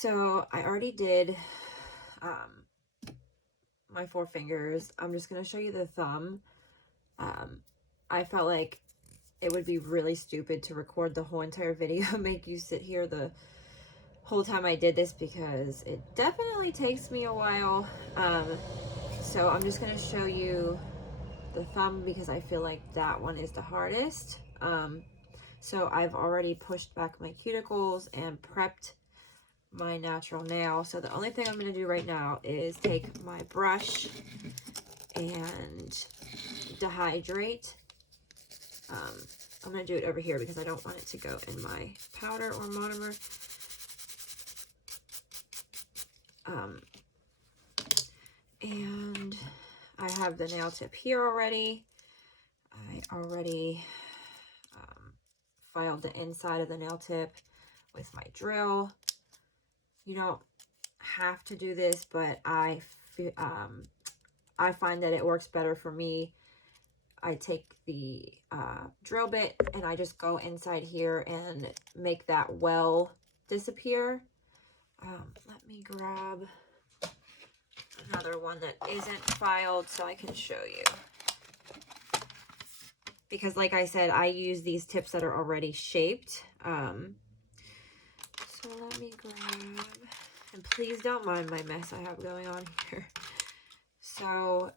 So I already did my 4 fingers. I'm just going to show you the thumb. I felt like it would be really stupid to record the whole entire video, make you sit here the whole time I did this, because it definitely takes me a while. So I'm just going to show you the thumb because I feel like that one is the hardest. So I've already pushed back my cuticles and prepped my natural nail. So the only thing I'm going to do right now is take my brush and dehydrate. I'm going to do it over here because I don't want it to go in my powder or monomer. And I have the nail tip here already. I already filed the inside of the nail tip with my drill. You don't have to do this, but I find that it works better for me. I take the drill bit and I just go inside here and make that well disappear. Let me grab another one that isn't filed so I can show you. Because like I said, I use these tips that are already shaped. So let me grab, and please don't mind my mess I have going on here. So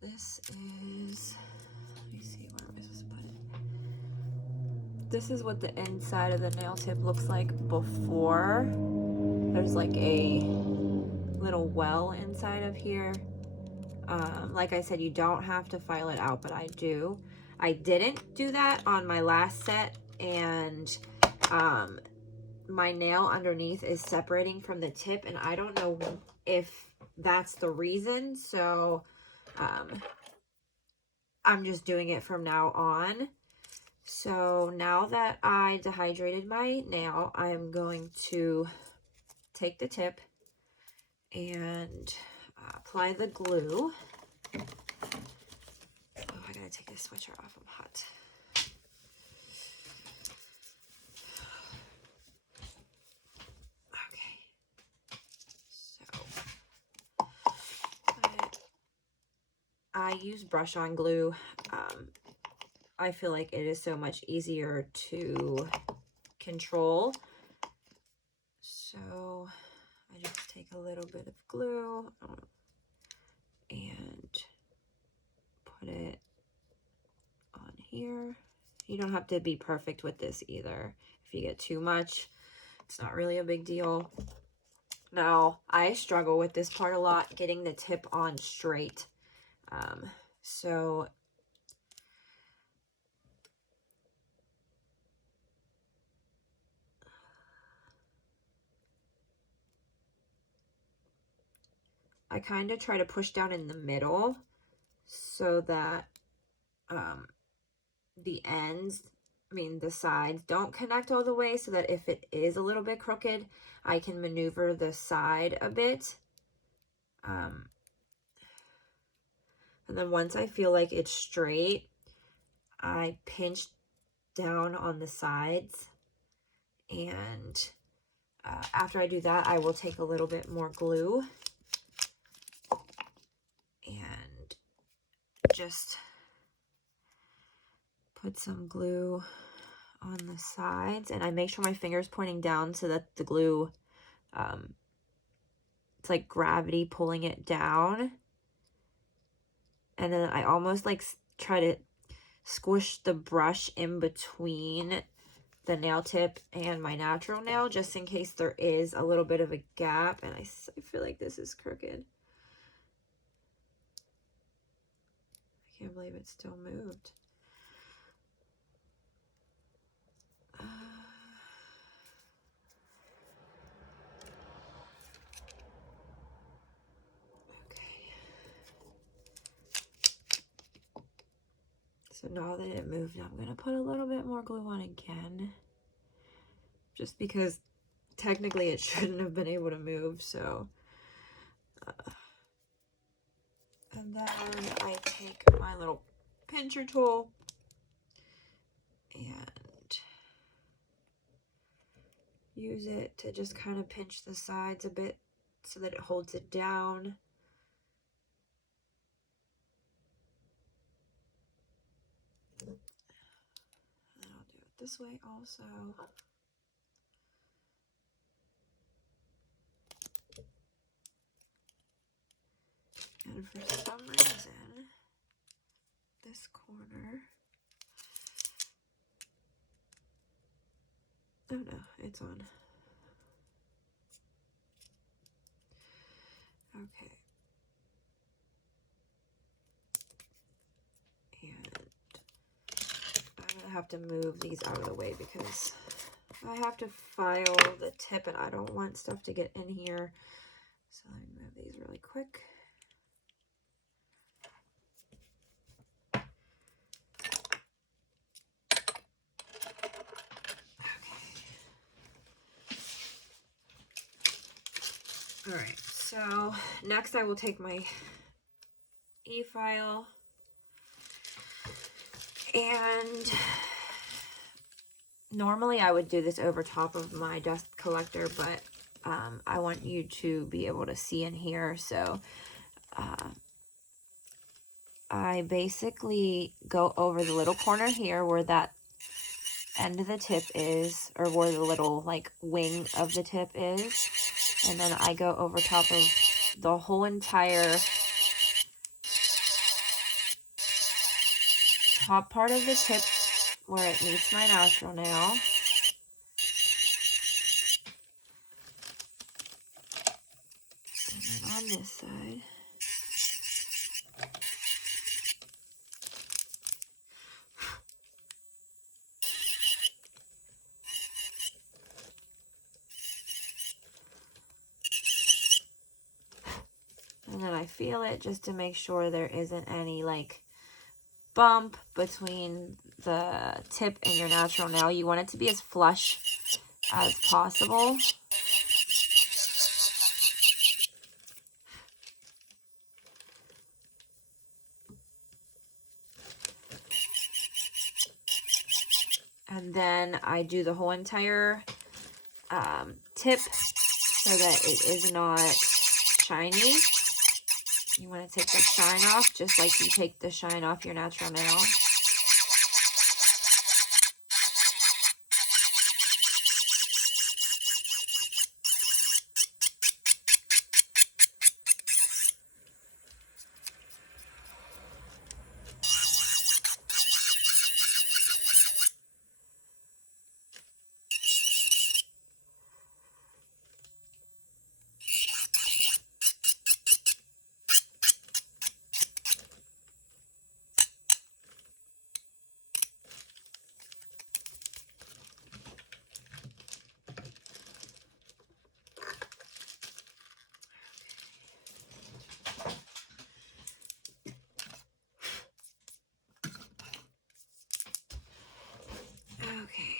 this is, let me see, where am I supposed to put it? This is what the inside of the nail tip looks like before. There's like a little well inside of here. Like I said, you don't have to file it out, but I do. I didn't do that on my last set, and my nail underneath is separating from the tip, and I don't know if that's the reason. So I'm just doing it from now on. So now that I dehydrated my nail, I am going to take the tip and apply the glue. Oh, I gotta take this switcher off, I'm hot. Okay, so I use brush-on glue. I feel like it is so much easier to control. So I just take a little bit of glue and put it on here. You don't have to be perfect with this either. If you get too much, it's not really a big deal. Now, I struggle with this part a lot, getting the tip on straight. So I kind of try to push down in the middle so that the ends, the sides don't connect all the way, so that if it is a little bit crooked, I can maneuver the side a bit. And then once I feel like it's straight, I pinch down on the sides, and after I do that, I will take a little bit more glue and just put some glue on the sides, and I make sure my finger's pointing down so that the glue, it's like gravity pulling it down. And then I almost like try to squish the brush in between the nail tip and my natural nail, just in case there is a little bit of a gap. And I feel like this is crooked. I can't believe it still moved. So now that it moved, I'm going to put a little bit more glue on again. Just because technically it shouldn't have been able to move, so. And then I take my little pincher tool and use it to just kind of pinch the sides a bit so that it holds it down. And I'll do it this way also. And for some reason, this corner, oh no, it's on. Okay. And I'm gonna have to move these out of the way because I have to file the tip and I don't want stuff to get in here. So let me move these really quick. All right, so next I will take my e-file and normally I would do this over top of my dust collector, but I want you to be able to see in here. So I basically go over the little corner here where that end of the tip is, or where the little like wing of the tip is. And then I go over top of the whole entire top part of the tip where it meets my natural nail. And then on this side. And then I feel it just to make sure there isn't any like bump between the tip and your natural nail. You want it to be as flush as possible. And then I do the whole entire tip so that it is not shiny. You want to take the shine off just like you take the shine off your natural nail. Okay.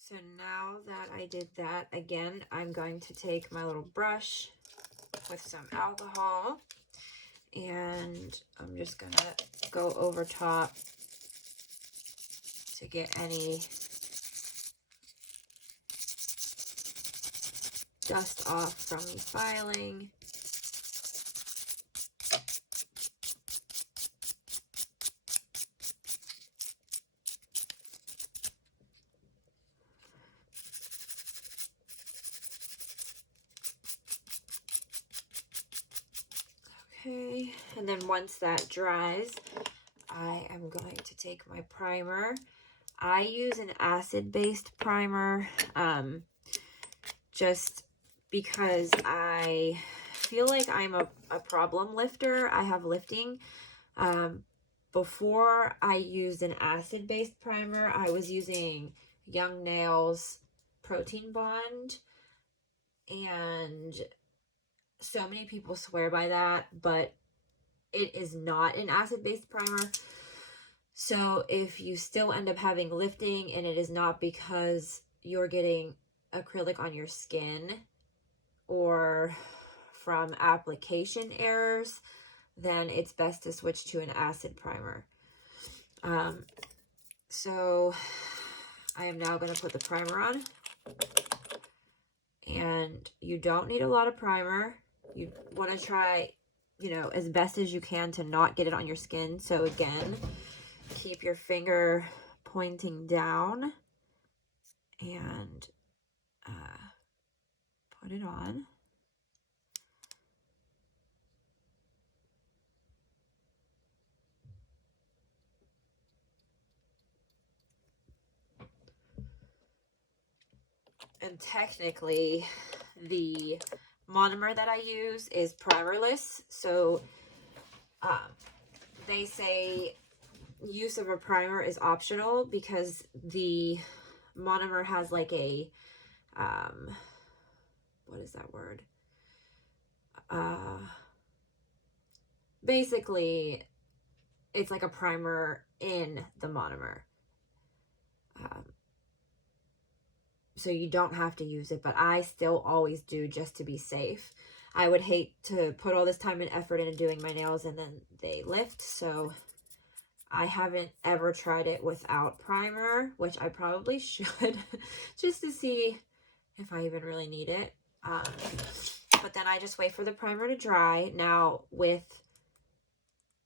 So now that I did that, again, I'm going to take my little brush with some alcohol and I'm just going to go over top to get any dust off from the filing. Okay, and then once that dries, I am going to take my primer. I use an acid-based primer just because I feel like I'm a problem lifter. I have lifting before I used an acid-based primer, I was using Young Nails Protein Bond, and so many people swear by that, but it is not an acid-based primer. So if you still end up having lifting and it is not because you're getting acrylic on your skin or from application errors, then it's best to switch to an acid primer. So I am now going to put the primer on. And you don't need a lot of primer. You want to try, you know, as best as you can to not get it on your skin. So again, keep your finger pointing down and put it on. And technically, the monomer that I use is primerless. So they say use of a primer is optional because the monomer has like a, what is that word? Basically, it's like a primer in the monomer. So you don't have to use it, but I still always do just to be safe. I would hate to put all this time and effort into doing my nails and then they lift, so I haven't ever tried it without primer, which I probably should, just to see if I even really need it. But then I just wait for the primer to dry. Now, with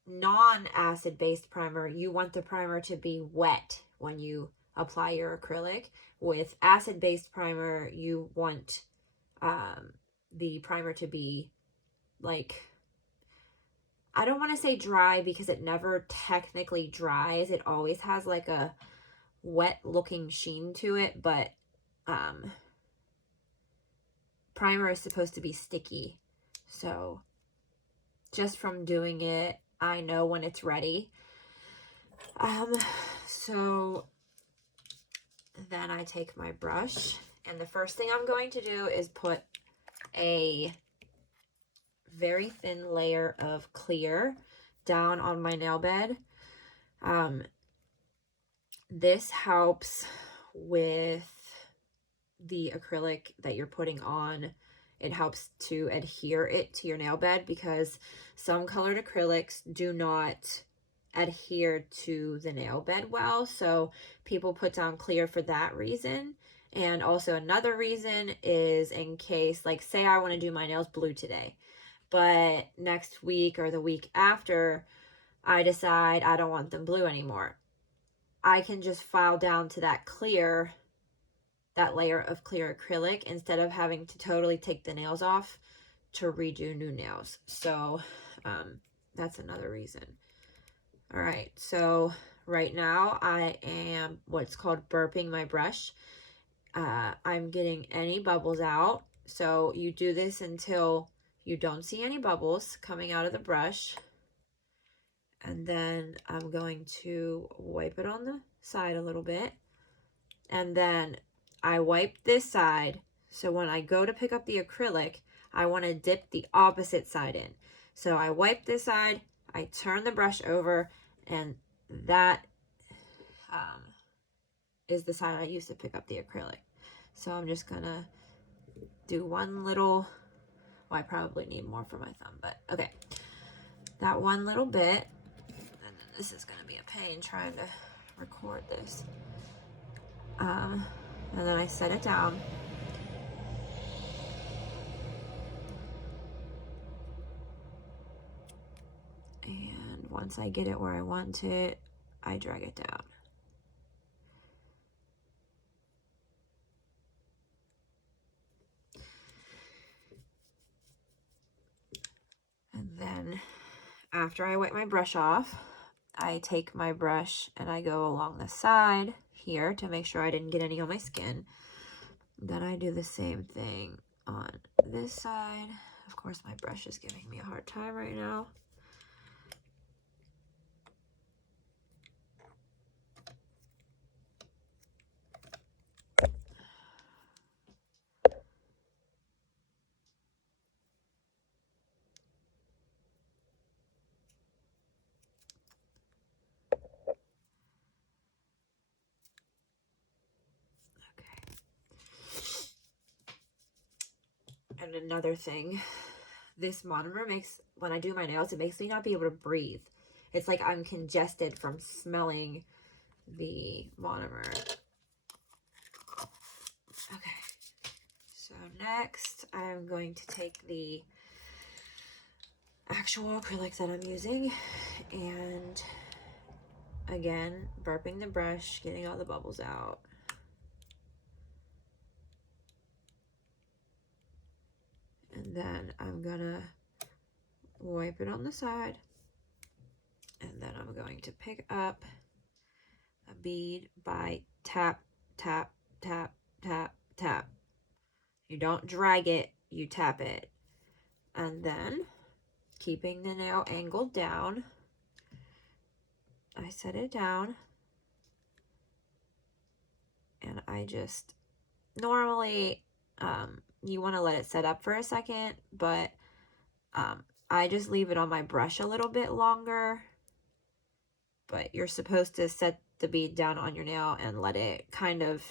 non-acid-based primer, you want the primer to be wet when you apply your acrylic. With acid-based primer, you want the primer to be like, I don't want to say dry because it never technically dries. It always has like a wet looking sheen to it, but primer is supposed to be sticky. So just from doing it, I know when it's ready. So then I take my brush, and the first thing I'm going to do is put a very thin layer of clear down on my nail bed. This helps with the acrylic that you're putting on. It helps to adhere it to your nail bed because some colored acrylics do not adhere to the nail bed well. So people put down clear for that reason. And also another reason is in case, like, say I want to do my nails blue today, but next week or the week after, I decide I don't want them blue anymore. I can just file down to that clear, that layer of clear acrylic, instead of having to totally take the nails off to redo new nails. So that's another reason. All right, so right now I am what's called burping my brush. I'm getting any bubbles out. So you do this until you don't see any bubbles coming out of the brush. And then I'm going to wipe it on the side a little bit. And then I wipe this side. So when I go to pick up the acrylic, I want to dip the opposite side in. So I wipe this side, I turn the brush over, and that is the side I use to pick up the acrylic. So I'm just gonna do one little, well, I probably need more for my thumb, but okay. That one little bit, and then this is gonna be a pain trying to record this. And then I set it down. And once I get it where I want it, I drag it down. And then after I wipe my brush off, I take my brush and I go along the side here to make sure I didn't get any on my skin. Then I do the same thing on this side. Of course, my brush is giving me a hard time right now. And another thing, this monomer makes, when I do my nails, it makes me not be able to breathe. It's like I'm congested from smelling the monomer. Okay, so next I'm going to take the actual acrylic that I'm using, and again, burping the brush, getting all the bubbles out. And then I'm gonna wipe it on the side, and then I'm going to pick up a bead by tap, tap, tap, tap, tap. You don't drag it, you tap it. And then, keeping the nail angled down, I set it down, and I just, normally, you want to let it set up for a second, but I just leave it on my brush a little bit longer. But you're supposed to set the bead down on your nail and let it kind of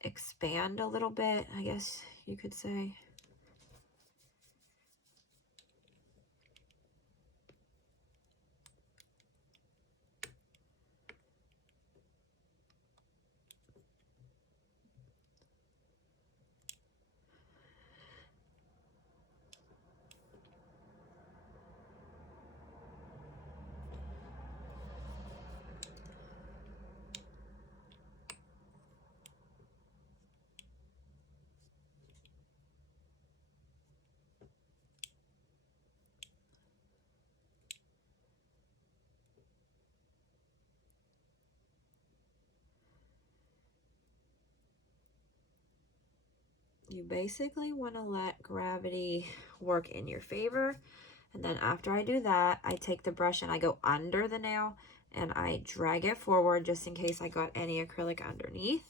expand a little bit, I guess you could say. You basically want to let gravity work in your favor. And then after I do that, I take the brush and I go under the nail and I drag it forward just in case I got any acrylic underneath.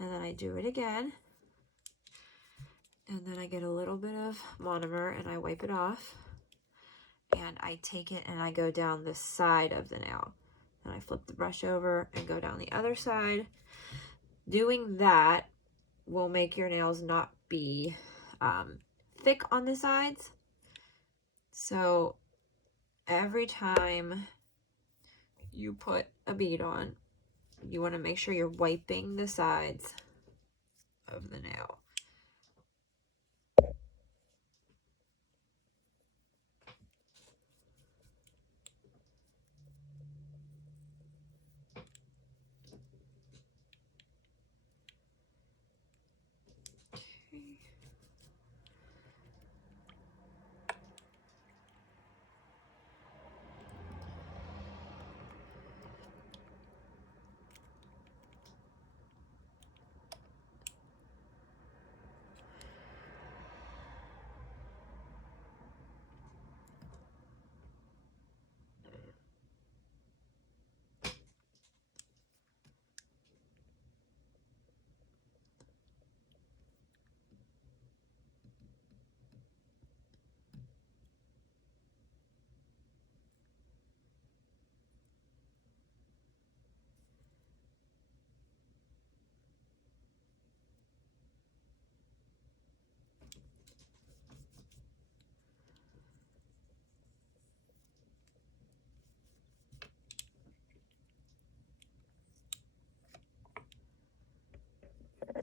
And then I do it again. And then I get a little bit of monomer and I wipe it off. And I take it and I go down the side of the nail. And I flip the brush over and go down the other side. Doing that will make your nails not be thick on the sides. So every time you put a bead on, you want to make sure you're wiping the sides of the nail. Okay.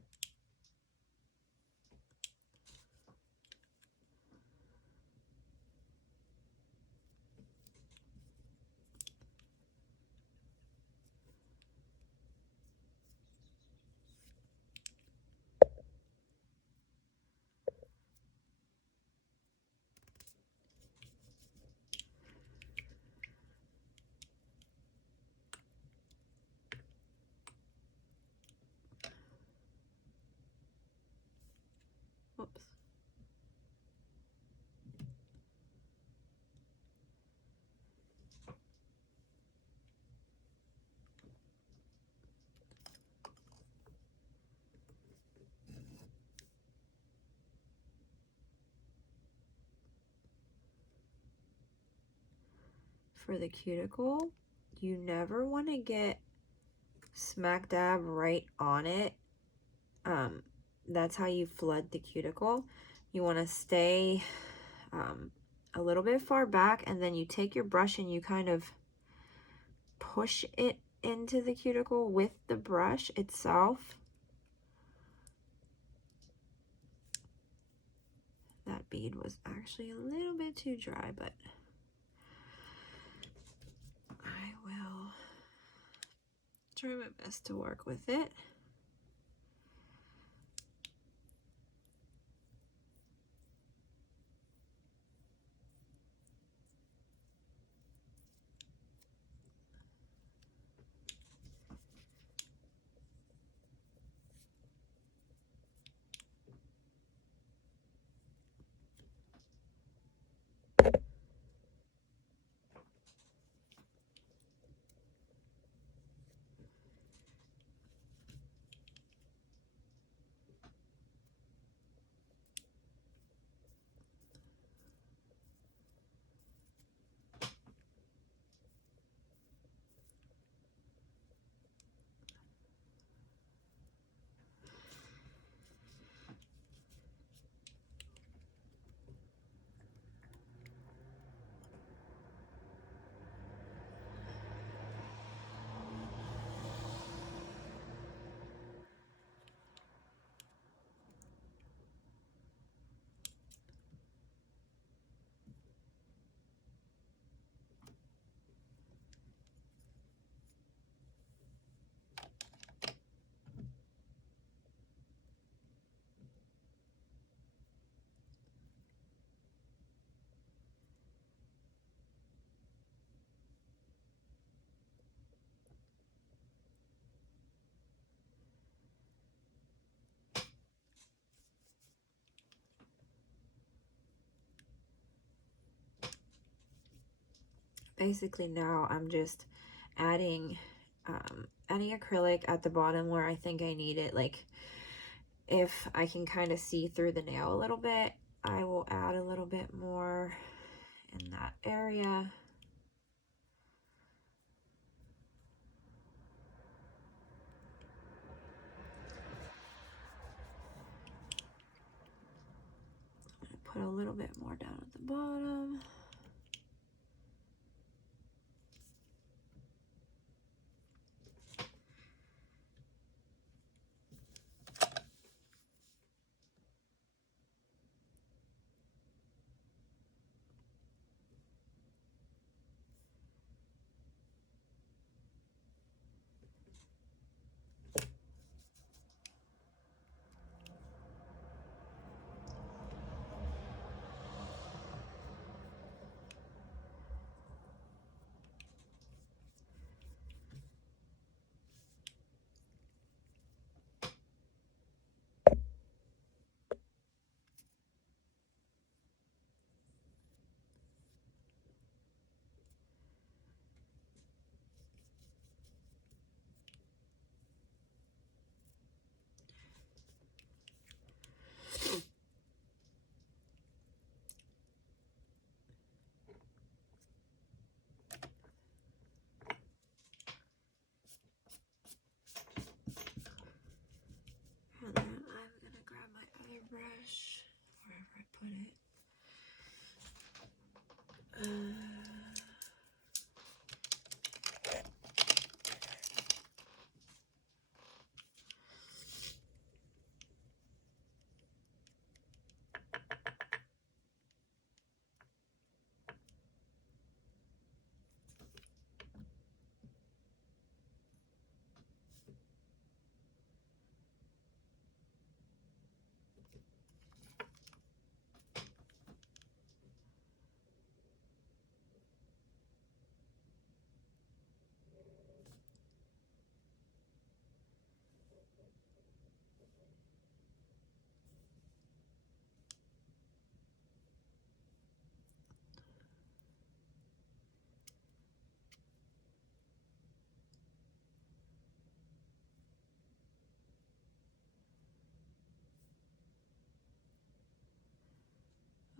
Whoops. For the cuticle, you never want to get smack dab right on it. That's how you flood the cuticle. You want to stay a little bit far back, and then you take your brush and you kind of push it into the cuticle with the brush itself. That bead was actually a little bit too dry, but I will try my best to work with it. Basically now I'm just adding acrylic at the bottom where I think I need it. Like if I can kind of see through the nail a little bit, I will add a little bit more in that area. Put a little bit more down at the bottom. And then I'm gonna grab my other brush, wherever I put it.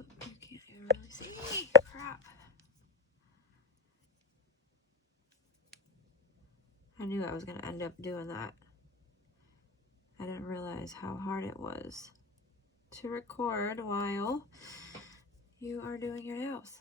You can't even really see. Crap. I knew I was going to end up doing that. I didn't realize how hard it was to record while you are doing your nails.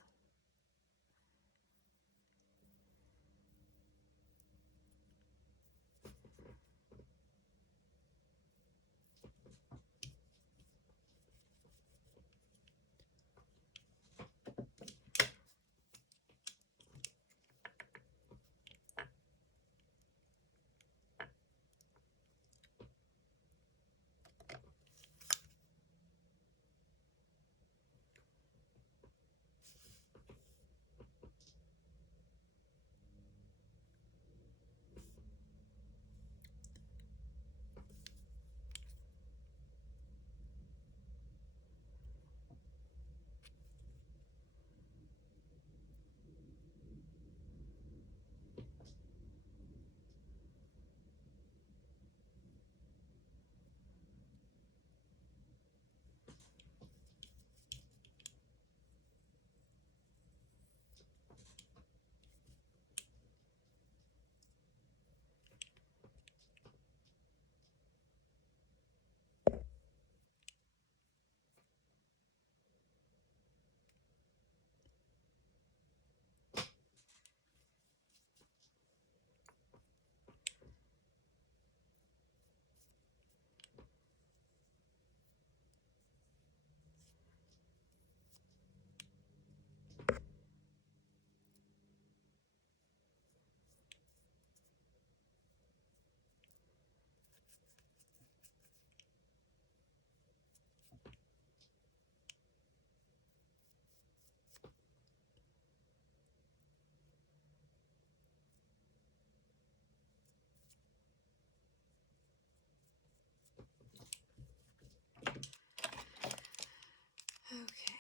Okay.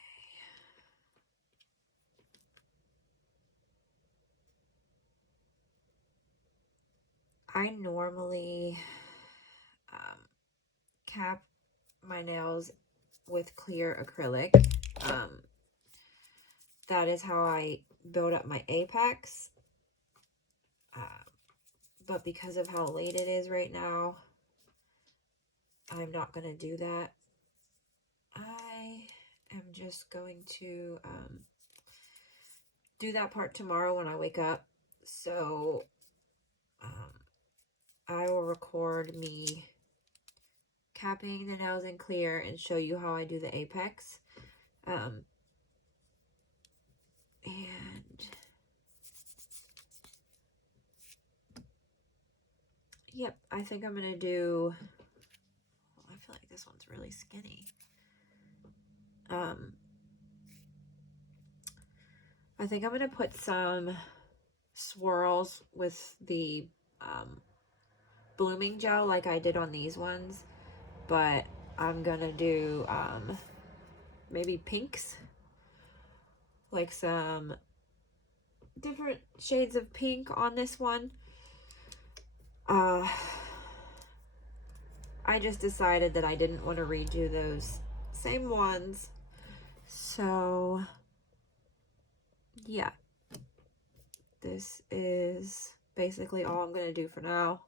I normally cap my nails with clear acrylic. That is how I build up my apex. But because of how late it is right now, I'm not going to do that. I am just going to do that part tomorrow when I wake up. So I will record me capping the nails in clear and show you how I do the apex. And yep, I think I'm gonna do, oh, I feel like this one's really skinny. I think I'm gonna put some swirls with the blooming gel like I did on these ones, but I'm gonna do maybe pinks, like some different shades of pink on this one. I just decided that I didn't want to redo those same ones, so yeah, this is basically all I'm gonna do for now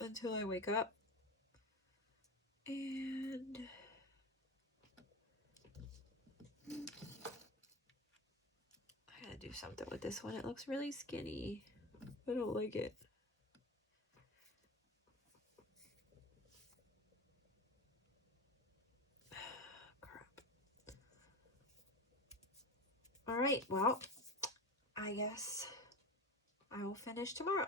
until I wake up. And I gotta do something with this one. It looks really skinny. I don't like it. Crap. All right, well, I guess I will finish tomorrow.